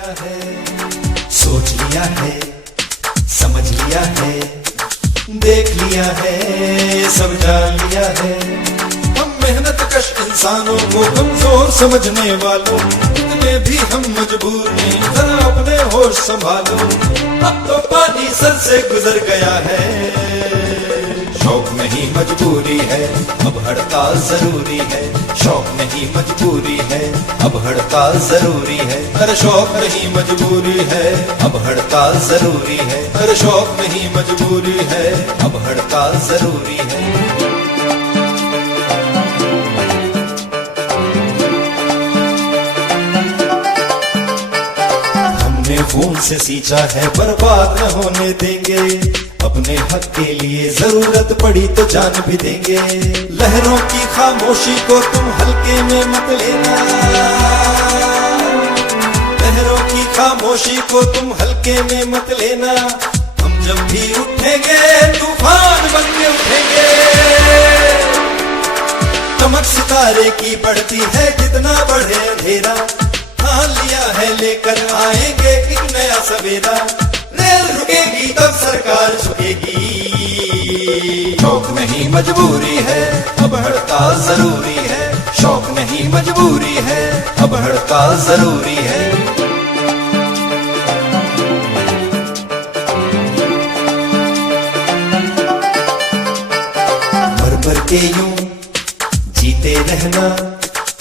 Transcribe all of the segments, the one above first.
लिया है, सोच लिया है, समझ लिया है, देख लिया है, सब जान लिया है। हम मेहनत कश इंसानों को कमजोर समझने वालों, इतने भी हम मजबूर नहीं, जरा अपने होश संभालो। अब तो पानी सर से गुजर गया है, शौक नहीं मजबूरी है, अब हड़ताल जरूरी है। शौक नहीं मजबूरी है, अब हड़ताल जरूरी है। अरे शौक नहीं मजबूरी है, अब हड़ताल जरूरी है। अरे शौक नहीं मजबूरी है, अब हड़ताल जरूरी है। हमने खून से सींचा है, बर्बाद न होने देंगे। अपने हक के लिए जरूरत पड़ी तो जान भी देंगे। लहरों की खामोशी को तुम हल्के में मत लेना, लहरों की खामोशी को तुम हल्के में मत लेना। हम जब भी उठेंगे तूफान बन के उठेंगे। चमक सितारे की बढ़ती है, जितना बढ़े अंधेरा। ठान लिया है, लेकर आएंगे एक नया सवेरा। रेल रुकेगी तब सरकार झुकेगी। शौक नहीं मजबूरी है, अब हड़ताल जरूरी है। शौक नहीं मजबूरी है, अब हड़ताल जरूरी है। भर भर के यूं जीते रहना,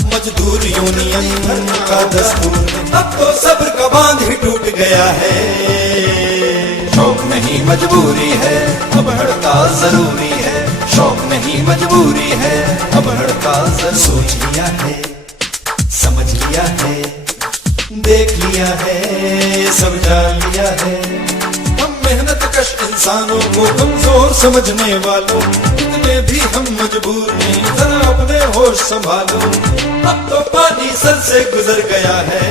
मजदूर यूनियन का दस्तूर। अब तो सब्र का बांध ही टूट गया है। शौक नहीं मजबूरी है, अब हड़ताल जरूरी है। शौक नहीं मजबूरी है, अब हड़ताल जरूरी। सोच लिया है, समझ लिया है, देख लिया है, सब जान लिया है। हम मेहनत कश इंसानों को कमजोर समझने वालों, इतने भी हम मजबूर नहीं, जरा अपने होश संभालो। अब तो पानी सर से गुजर गया है।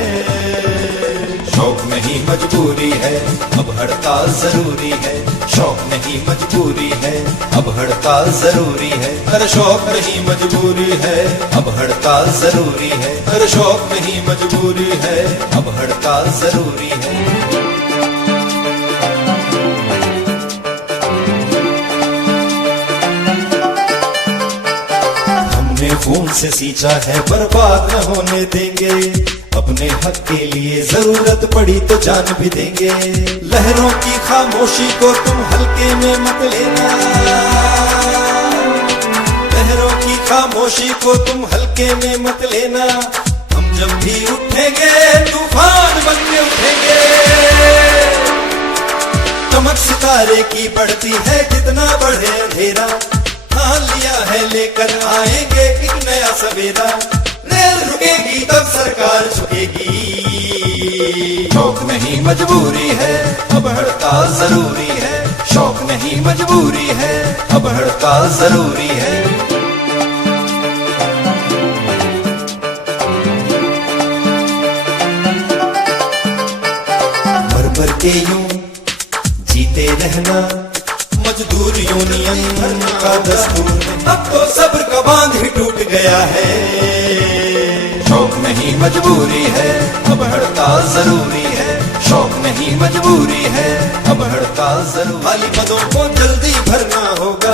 शौक नहीं मजबूरी है, अब हड़ताल जरूरी है। शौक नहीं मजबूरी है, अब हड़ताल जरूरी है। अरे शौक नहीं मजबूरी है, अब हड़ताल जरूरी है। अरे शौक नहीं मजबूरी है, अब हड़ताल जरूरी है। खून से सींचा है, बर्बाद न होने देंगे। अपने हक के लिए जरूरत पड़ी तो जान भी देंगे। लहरों की खामोशी को तुम हल्के में मत लेना, लहरों की खामोशी को तुम हल्के में मत लेना। हम जब भी उठेंगे तूफान बन के उठेंगे। चमक सितारे की बढ़ती है, जितना बढ़े अंधेरा। ठान लिया है, लेकर आएंगे एक नया सवेरा। रेल रुकेगी तब सरकार झुकेगी। शौक नहीं मजबूरी है, अब हड़ताल जरूरी है। शौक नहीं मजबूरी है, अब हड़ताल जरूरी है। भर भर के यूं जीते रहना, मजदूर यूनियन का दस्तूर। अब तो सब्र का बांध ही टूट गया है। शौक नहीं मजबूरी है, अब हड़ताल जरूरी है। शौक नहीं मजबूरी है, अब हड़ताल जरूरी। खाली पदों को जल्दी भरना होगा,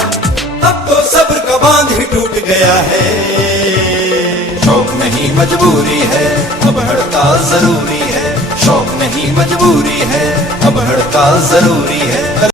अब तो सब्र का बांध ही टूट गया है। शौक नहीं मजबूरी है, अब हड़ताल जरूरी है। शौक नहीं मजबूरी है, अब हड़ताल जरूरी है।